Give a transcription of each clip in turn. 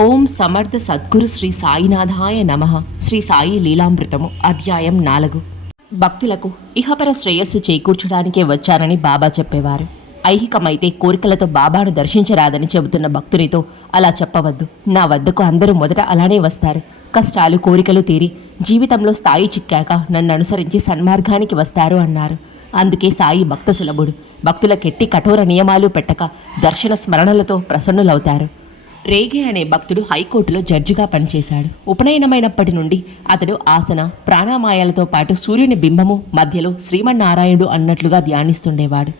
ఓం సమర్థ సద్గురు శ్రీ సాయినాథాయ నమః. శ్రీ సాయి లీలామృతము అధ్యాయం 4. భక్తులకు ఇహపర శ్రేయస్సు చేకూర్చడానికే వచ్చానని బాబా చెప్పేవారు. ఐహికమైతే కోరికలతో బాబాను దర్శించరాదని చెబుతున్న భక్తునితో అలా చెప్పవద్దు. నా వద్దకు అందరూ మొదట అలానే వస్తారు. కష్టాలు కోరికలు తీరి జీవితంలో స్థాయి చిక్కాక నన్ను అనుసరించి సన్మార్గానికి వస్తారు అన్నారు. అందుకే సాయి భక్త సులభుడు. భక్తులకెట్టి కఠోర నియమాలు పెట్టక దర్శన స్మరణలతో ప్రసన్నులవుతారు. రేగే అనే భక్తుడు హైకోర్టులో జడ్జిగా పనిచేశాడు. ఉపనయనమైనప్పటి నుండి అతడు ఆసన ప్రాణామాయాలతో పాటు సూర్యుని బింబము మధ్యలో శ్రీమన్నారాయణుడు అన్నట్లుగా ధ్యానిస్తుండేవాడు.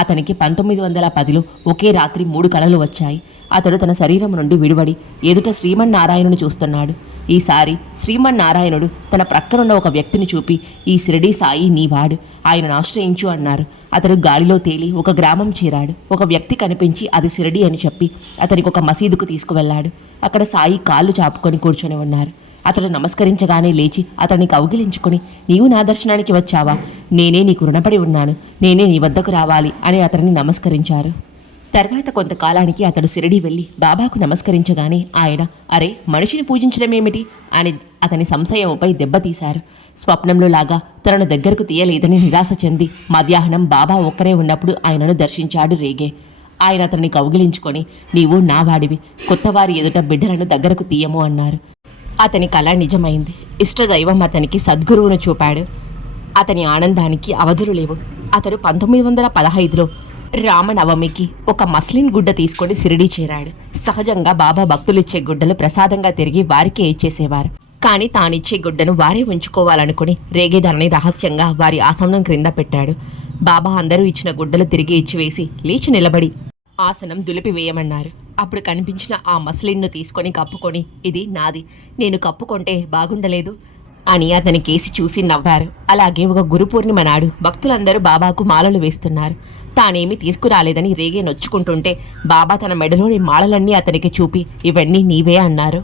అతనికి 1910లో ఒకే రాత్రి 3 కలలు వచ్చాయి. అతడు తన శరీరం నుండి విడివడి ఎదుట శ్రీమన్నారాయణుని చూస్తున్నాడు. ఈసారి శ్రీమన్నారాయణుడు తన ప్రక్కనున్న ఒక వ్యక్తిని చూపి, ఈ షిరిడీ సాయి నీవాడు, ఆయనను ఆశ్రయించు అన్నారు. అతడు గాలిలో తేలి ఒక గ్రామం చేరాడు. ఒక వ్యక్తి కనిపించి అది షిరిడీ అని చెప్పి అతనికి ఒక మసీదుకు తీసుకువెళ్ళాడు. అక్కడ సాయి కాళ్ళు చాపుకొని కూర్చొని ఉన్నారు. అతడు నమస్కరించగానే లేచి అతన్ని కౌగిలించుకొని, నీవు నా దర్శనానికి వచ్చావా? నేనే నీకు రుణపడి ఉన్నాను, నేనే నీ వద్దకు రావాలి అని అతన్ని నమస్కరించారు. తర్వాత కొంతకాలానికి అతడు షిరిడీ వెళ్ళి బాబాకు నమస్కరించగానే ఆయన, అరే మనిషిని పూజించడమేమిటి అని అతని సంశయంపై దెబ్బతీశారు. స్వప్నంలో లాగా తనను దగ్గరకు తీయలేదని నిరాశ చెంది మధ్యాహ్నం బాబా ఒక్కరే ఉన్నప్పుడు ఆయనను దర్శించాడు రేగే. ఆయన అతన్ని కౌగిలించుకొని, నీవు నా వాడివి, కొత్తవారి ఎదుట బిడ్డలను దగ్గరకు తీయము అన్నారు. అతని కల నిజమైంది. ఇష్టదైవం అతనికి సద్గురువును చూపాడు. అతని ఆనందానికి అవధులు లేవు. అతడు 1915లో రామనవమికి ఒక మస్లిన్ గుడ్డ తీసుకొని షిరిడీ చేరాడు. సహజంగా బాబా భక్తులిచ్చే గుడ్డలు ప్రసాదంగా తిరిగి వారికే ఇచ్చేసేవారు. కానీ తానిచ్చే గుడ్డను వారే ఉంచుకోవాలనుకుని రేగే దానిని రహస్యంగా వారి ఆసనం క్రింద పెట్టాడు. బాబా అందరూ ఇచ్చిన గుడ్డలు తిరిగి ఇచ్చివేసి లేచి నిలబడి ఆసనం దులిపివేయమన్నారు. అప్పుడు కనిపించిన ఆ మస్లిన్ను తీసుకొని కప్పుకొని, ఇది నాది, నేను కప్పుకుంటే బాగుండలేదు అని అతని కేసి చూసి నవ్వారు. అలాగే ఒక గురు పూర్ణిమ నాడు భక్తులందరూ బాబాకు మాలలు వేస్తున్నారు. తానేమీ తీసుకురాలేదని రేగే నొచ్చుకుంటుంటే బాబా తన మెడలోని మాలలన్నీ అతనికి చూపి, ఇవన్నీ నీవే అన్నారు.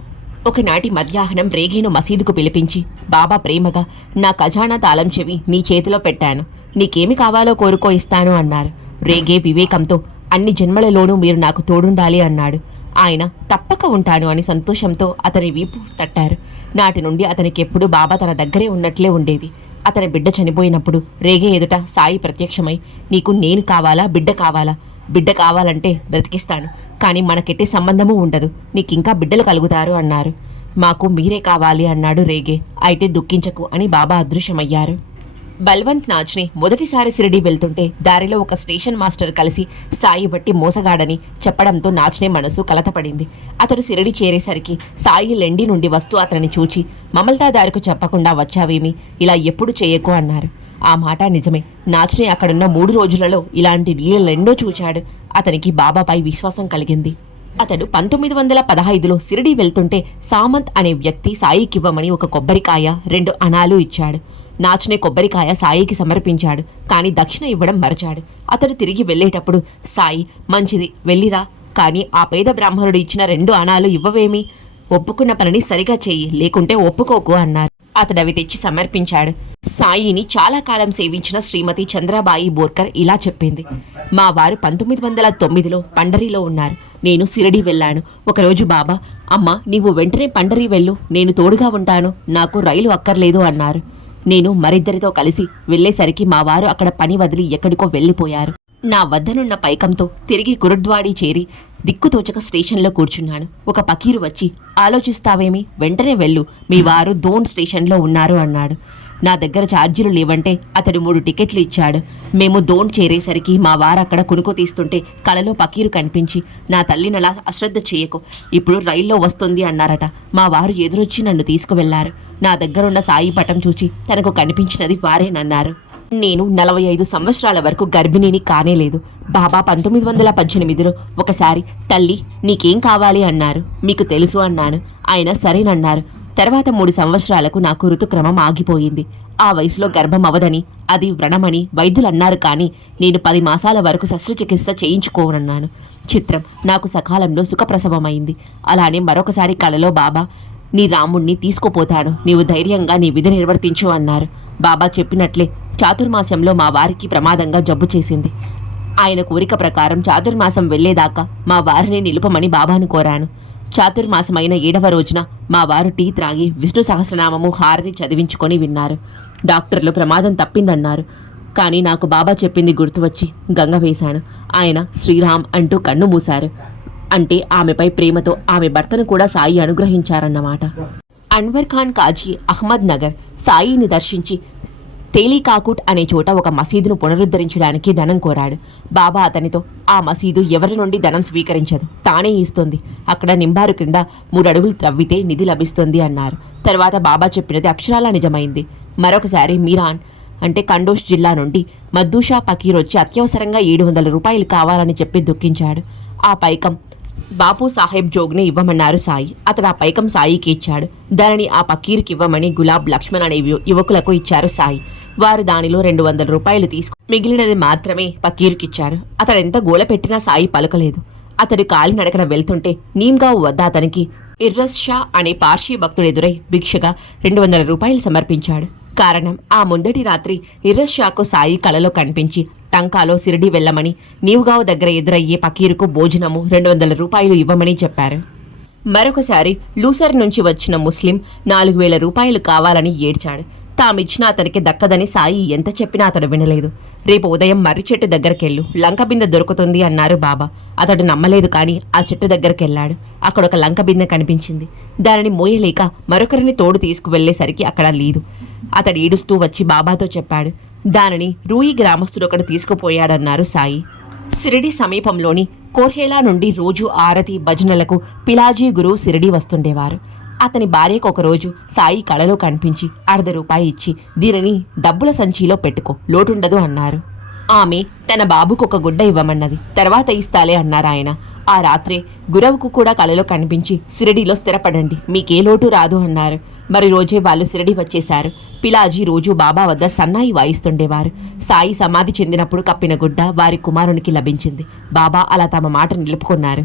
ఒకనాటి మధ్యాహ్నం రేగేను మసీదుకు పిలిపించి, బాబా ప్రేమగా, నా ఖజానా తాళం చెవి నీ చేతిలో పెట్టాను, నీకేమి కావాలో కోరుకో ఇస్తాను అన్నారు. రేగే వివేకంతో, అన్ని జన్మలలోనూ మీరు నాకు తోడుండాలి అన్నాడు. ఆయన తప్పక ఉంటాను అని సంతోషంతో అతని వీపు తట్టారు. నాటి నుండి అతనికి ఎప్పుడు బాబా తన దగ్గరే ఉన్నట్లే ఉండేది. అతని బిడ్డ చనిపోయినప్పుడు రేగే ఎదుట సాయి ప్రత్యక్షమై, నీకు నేను కావాలా బిడ్డ కావాలా? బిడ్డ కావాలంటే బ్రతికిస్తాను, కానీ మనకెట్టి సంబంధము ఉండదు, నీకింకా బిడ్డలు కలుగుతారు అన్నారు. మాకు మీరే కావాలి అన్నాడు రేగే. అయితే దుఃఖించకు అని బాబా అదృశ్యమయ్యారు. బల్వంత్ నాచ్ని మొదటిసారి షిరిడీ వెళ్తుంటే దారిలో ఒక స్టేషన్ మాస్టర్ కలిసి సాయి బట్టి మోసగాడని చెప్పడంతో నాచ్నే మనసు కలతపడింది. అతడు షిరిడీ చేరేసరికి సాయి లెండి నుండి వస్తూ అతన్ని చూచి, మమల్తాదారుకు చెప్పకుండా వచ్చావేమి, ఇలా ఎప్పుడు చేయకు అన్నారు. ఆ మాట నిజమే. నాచ్నే అక్కడున్న 3 రోజులలో ఇలాంటి లీలెన్నో చూచాడు. అతనికి బాబాపై విశ్వాసం కలిగింది. అతడు 1915లో షిరిడీ వెళ్తుంటే సామంత్ అనే వ్యక్తి సాయికివ్వమని ఒక కొబ్బరికాయ 2 అణాలు ఇచ్చాడు. నాచునే కొబ్బరికాయ సాయికి సమర్పించాడు. కానీ దక్షిణ ఇవ్వడం మరచాడు. అతడు తిరిగి వెళ్ళేటప్పుడు, సాయి మంచిది వెళ్ళిరా, కానీ ఆ పేద బ్రాహ్మణుడు ఇచ్చిన 2 అణాలు ఇవ్వవేమి? ఒప్పుకున్న పనిని సరిగా చెయ్యి, లేకుంటే ఒప్పుకోకు అన్నారు. అతడు అవి తెచ్చి సమర్పించాడు. సాయిని చాలా కాలం సేవించిన శ్రీమతి చంద్రాబాయి బోర్కర్ ఇలా చెప్పింది, మా వారు 1909లో పండరీలో ఉన్నారు. నేను షిరిడీ వెళ్ళాను. ఒకరోజు బాబా, అమ్మ నీవు వెంటనే పండరీ వెళ్ళు, నేను తోడుగా ఉంటాను, నాకు రైలు అక్కర్లేదు అన్నారు. నేను మరిద్దరితో కలిసి వెళ్లేసరికి మా వారు అక్కడ పని వదిలి ఎక్కడికో వెళ్ళిపోయారు. నా వద్దనున్న పైకంతో తిరిగి గురుద్వారీ చేరి దిక్కుతోచక స్టేషన్లో కూర్చున్నాను. ఒక పకీరు వచ్చి, ఆలోచిస్తావేమి, వెంటనే వెళ్ళు, మీ వారు దోన్ స్టేషన్లో ఉన్నారు అన్నాడు. నా దగ్గర ఛార్జీలు లేవంటే అతడు 3 టికెట్లు ఇచ్చాడు. మేము దోన్ చేరేసరికి మా వారు అక్కడ కునుకు తీస్తుంటే కలలో పకీరు కనిపించి, నా తల్లినలా అశ్రద్ధ చేయకు, ఇప్పుడు రైల్లో వస్తుంది అన్నారట. మా వారు ఎదురొచ్చి నన్ను తీసుకువెళ్లారు. నా దగ్గరున్న సాయి పటం చూచి తనకు కనిపించినది వారేనన్నారు. నేను 45 సంవత్సరాల వరకు గర్భిణిని కానేలేదు. బాబా 1918లో ఒకసారి, తల్లి నీకేం కావాలి అన్నారు. మీకు తెలుసు అన్నాను. ఆయన సరేనన్నారు. తర్వాత 3 సంవత్సరాలకు నాకు ఋతుక్రమం ఆగిపోయింది. ఆ వయసులో గర్భం అవదని, అది వ్రణమని వైద్యులు అన్నారు. కానీ నేను 10 మాసాల వరకు శస్త్రచికిత్స చేయించుకోనన్నాను. చిత్రం, నాకు సకాలంలో సుఖప్రసవమైంది. అలానే మరొకసారి కలలో బాబా, నీ రాముణ్ణి తీసుకుపోతాను, నీవు ధైర్యంగా నీ విధి నిర్వర్తించు అన్నారు. బాబా చెప్పినట్లే చాతుర్మాసంలో మా వారికి ప్రమాదంగా జబ్బు చేసింది. ఆయన కోరిక ప్రకారం చాతుర్మాసం వెళ్లేదాకా మా వారిని నిలుపమని బాబాను కోరాను. చాతుర్మాసమైన 7వ రోజున మా వారు టీ త్రాగి విష్ణు సహస్రనామము హారతి చదివించుకొని విన్నారు. డాక్టర్లు ప్రమాదం తప్పిందన్నారు. కానీ నాకు బాబా చెప్పింది గుర్తు వచ్చి గంగ వేశాను. ఆయన శ్రీరామ్ అంటూ కన్ను మూశారు. అంటే ఆమెపై ప్రేమతో ఆమె భర్తను కూడా సాయి అనుగ్రహించారన్నమాట. అన్వర్ ఖాన్ కాజీ అహ్మద్ నగర్ సాయిని దర్శించి తేలికాకుట్ అనే చోట ఒక మసీదును పునరుద్ధరించడానికి ధనం కోరాడు. బాబా అతనితో, ఆ మసీదు ఎవరి నుండి ధనం స్వీకరించదు, తానే ఇస్తుంది. అక్కడ నింబారు క్రింద 3 అడుగులు త్రవ్వితే నిధి లభిస్తుంది అన్నారు. తర్వాత బాబా చెప్పినది అక్షరాలా నిజమైంది. మరొకసారి మీరాన్ అంటే కండోష్ జిల్లా నుండి మద్దూషా పకీర్ వచ్చి అత్యవసరంగా 700 రూపాయలు కావాలని చెప్పి దుఃఖించాడు. ఆ పైకం బాపు సాహెబ్ జోగ్ని ఇవ్వమన్నారు సాయి. అతడు ఆ పైకం సాయికి ఇచ్చాడు. దానిని ఆ పకీర్కి ఇవ్వమని గులాబ్ లక్ష్మణ్ అనే యువకులకు ఇచ్చారు సాయి. వారు దానిలో 200 రూపాయలు తీసుకు మిగిలినది మాత్రమే పకీర్కిచ్చారు. అతడెంత గోల పెట్టినా సాయి పలకలేదు. అతడు కాలినడకన వెళ్తుంటే నీమ్గావ్ వద్ద అతనికి ఇర్రస్ షా అనే పార్షీ భక్తుడెదురై భిక్షగా 200 రూపాయలు సమర్పించాడు. కారణం, ఆ ముందటి రాత్రి ఇర్రస్ షాకు సాయి కలలో కనిపించి టంకాలో సిరిడి వెళ్ళమని, నీవుగావ్ దగ్గర ఎదురయ్యే పకీరుకు భోజనము 200 రూపాయలు ఇవ్వమని చెప్పారు. మరొకసారి లూసర్ నుంచి వచ్చిన ముస్లిం 4000 రూపాయలు కావాలని ఏడ్చాడు. తామిచ్చిన అతనికి దక్కదని సాయి ఎంత చెప్పినా అతడు వినలేదు. రేపు ఉదయం మర్రి చెట్టు దగ్గరకెళ్ళు, లంక బిందె దొరుకుతుంది అన్నారు బాబా. అతడు నమ్మలేదు. కానీ ఆ చెట్టు దగ్గరకెళ్ళాడు. అక్కడ ఒక లంక బిందె కనిపించింది. దానిని మోయలేక మరొకరిని తోడు తీసుకువెళ్లేసరికి అక్కడ లేదు. అతడు ఏడుస్తూ వచ్చి బాబాతో చెప్పాడు. దానిని రూయి గ్రామస్తుడొకడు తీసుకుపోయాడన్నారు సాయి. సిరిడి సమీపంలోని కోర్హేలా నుండి రోజు ఆరతి భజనలకు పిలాజీ గురువు సిరిడి వస్తుండేవారు. అతని భార్యకు ఒకరోజు సాయి కళలో కనిపించి 1/2 రూపాయి ఇచ్చి, దీనిని డబ్బుల సంచిలో పెట్టుకో, లోటుండదు అన్నారు. ఆమె తన బాబుకు ఒక గుడ్డ ఇవ్వమన్నది. తర్వాత ఇస్తాలే అన్నారు ఆయన. ఆ రాత్రే గురవుకు కూడా కళలో కనిపించి, సిరిడిలో స్థిరపడండి, మీకే లోటు రాదు అన్నారు. మరి రోజే వాళ్ళు సిరిడి వచ్చేశారు. పిలాజీ రోజు బాబా వద్ద సన్నాయి వాయిస్తుండేవారు. సాయి సమాధి చెందినప్పుడు కప్పిన గుడ్డ వారి కుమారునికి లభించింది. బాబా అలా తమ మాట నిలుపుకున్నారు.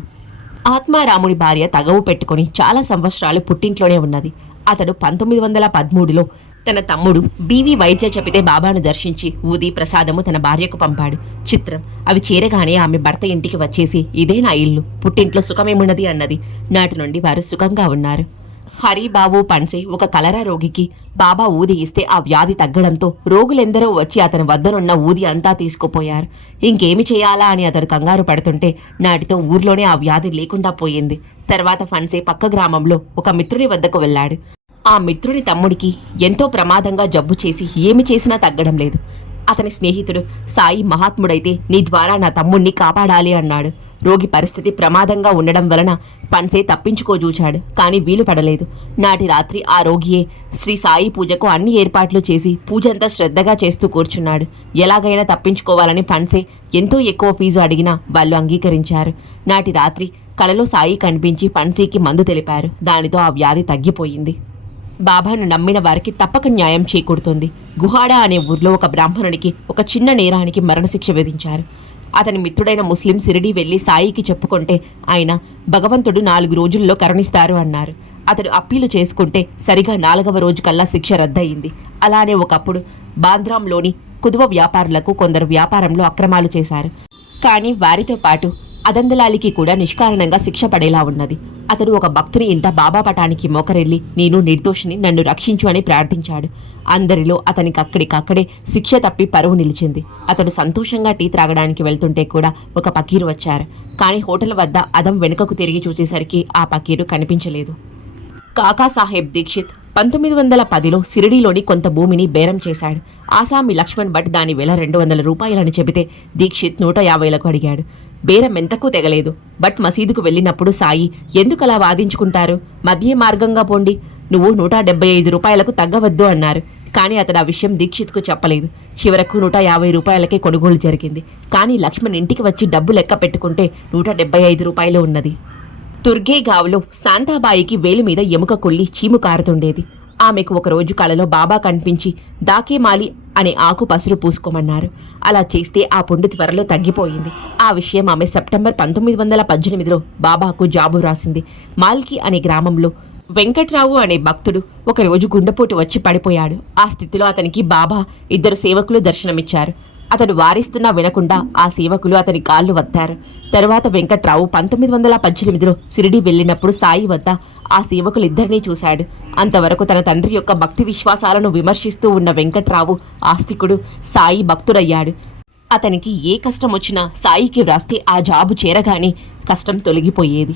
ఆత్మారాముని భార్య తగవు పెట్టుకుని చాలా సంవత్సరాలు పుట్టింట్లోనే ఉన్నది. అతడు 1913లో తన తమ్ముడు బీవీ వైద్య చెప్పితే బాబాను దర్శించి ఊది ప్రసాదము తన భార్యకు పంపాడు. చిత్రం, అవి చేరగానే ఆమె భర్త ఇంటికి వచ్చేసి, ఇదే నా ఇల్లు, పుట్టింట్లో సుఖమేమున్నది అన్నది. నాటి నుండి వారు సుఖంగా ఉన్నారు. హరిబాబు పన్సే ఒక కలరా రోగికి బాబా ఊది ఇస్తే ఆ వ్యాధి తగ్గడంతో రోగులెందరో వచ్చి అతని వద్దనున్న ఊది అంతా తీసుకుపోయారు. ఇంకేమి చేయాలా అని అతడు కంగారు పడుతుంటే నాటితో ఊర్లోనే ఆ వ్యాధి లేకుండా పోయింది. తర్వాత ఫన్సే పక్క గ్రామంలో ఒక మిత్రుని వద్దకు వెళ్ళాడు. ఆ మిత్రుని తమ్ముడికి ఎంతో ప్రమాదంగా జబ్బు చేసి ఏమి చేసినా తగ్గడం లేదు. అతని స్నేహితుడు సాయి మహాత్ముడైతే నీ ద్వారా నా తమ్ముణ్ణి కాపాడాలి అన్నాడు. రోగి పరిస్థితి ప్రమాదంగా ఉండడం వలన పన్సే తప్పించుకోజూచాడు. కానీ వీలు పడలేదు. నాటి రాత్రి ఆ రోగియే శ్రీ సాయి పూజకు అన్ని ఏర్పాట్లు చేసి పూజంతా శ్రద్ధగా చేస్తూ కూర్చున్నాడు. ఎలాగైనా తప్పించుకోవాలని పన్సే ఎంతో ఎక్కువ ఫీజు అడిగినా వాళ్ళు అంగీకరించారు. నాటి రాత్రి కలలో సాయి కనిపించి పన్సీకి మందు తెలిపారు. దానితో ఆ వ్యాధి తగ్గిపోయింది. బాబాను నమ్మిన వారికి తప్పక న్యాయం చేకూరుతుంది. గుహాడా అనే ఊర్లో ఒక బ్రాహ్మణునికి ఒక చిన్న నేరానికి మరణశిక్ష విధించారు. అతని మిత్రుడైన ముస్లిం సిరిడి వెళ్లి సాయికి చెప్పుకుంటే ఆయన భగవంతుడు 4 రోజుల్లో కరుణిస్తారు అన్నారు. అతడు అప్పీలు చేసుకుంటే సరిగా 4వ రోజు కల్లా శిక్ష రద్దయింది. అలానే ఒకప్పుడు బాంద్రాంలోని కుదువ వ్యాపారులకు కొందరు వ్యాపారంలో అక్రమాలు చేశారు. కానీ వారితో పాటు అదందలాలికి కూడా నిష్కారణంగా శిక్ష పడేలా ఉన్నది. అతడు ఒక భక్తుని ఇంట బాబా పటానికి మోకరెళ్ళి, నేను నిర్దోషిని, నన్ను రక్షించు అని ప్రార్థించాడు. అందరిలో అతనికి అక్కడికక్కడే శిక్ష తప్పి పరువు నిలిచింది. అతడు సంతోషంగా టీ త్రాగడానికి వెళ్తుంటే కూడా ఒక పకీరు వచ్చారు. కానీ హోటల్ వద్ద అదం వెనుకకు తిరిగి చూసేసరికి ఆ పకీరు కనిపించలేదు. కాకాసాహెబ్ దీక్షిత్ 1910లో సిరిడిలోని కొంత భూమిని బేరం చేశాడు. ఆసామి లక్ష్మణ్ భట్ దాని వెల 200 రూపాయలని చెబితే దీక్షిత్ 150లకు అడిగాడు. బేరం ఎంతకు తెగలేదు. భట్ మసీదుకు వెళ్ళినప్పుడు సాయి, ఎందుకలా వాదించుకుంటారు, మధ్య మార్గంగా పోండి, నువ్వు 175 రూపాయలకు తగ్గవద్దు అన్నారు. కానీ అతడు ఆ విషయం దీక్షిత్కు చెప్పలేదు. చివరకు 150 రూపాయలకే కొనుగోలు జరిగింది. కానీ లక్ష్మణ్ ఇంటికి వచ్చి డబ్బు లెక్క పెట్టుకుంటే 175 రూపాయలు ఉన్నది. తుర్గేగావ్లో శాంతాబాయికి వేలు మీద ఎముక కొల్లి చీము కారుతుండేది. ఆమెకు ఒకరోజు కలలో బాబా కనిపించి దాకేమాలి అనే ఆకు పసురు పూసుకోమన్నారు. అలా చేస్తే ఆ పుండు త్వరలో తగ్గిపోయింది. ఆ విషయం ఆమె సెప్టెంబర్ 1918లో బాబాకు జాబు రాసింది. మాల్కి అనే గ్రామంలో వెంకట్రావు అనే భక్తుడు ఒకరోజు గుండెపోటు వచ్చి పడిపోయాడు. ఆ స్థితిలో అతనికి బాబా 2 సేవకులు దర్శనమిచ్చారు. అతడు వారిస్తున్నా వినకుండా ఆ సేవకులు అతని కాళ్ళు వత్తారు. తరువాత వెంకట్రావు 1918లో షిరిడి వెళ్ళినప్పుడు సాయి వద్ద ఆ సేవకులిద్దరినీ చూశాడు. అంతవరకు తన తండ్రి యొక్క భక్తి విశ్వాసాలను విమర్శిస్తూ ఉన్న వెంకట్రావు ఆస్తికుడు, సాయి భక్తుడయ్యాడు. అతనికి ఏ కష్టం వచ్చినా సాయికి వ్రాస్తే ఆ జాబు చేరగానే కష్టం తొలగిపోయేది.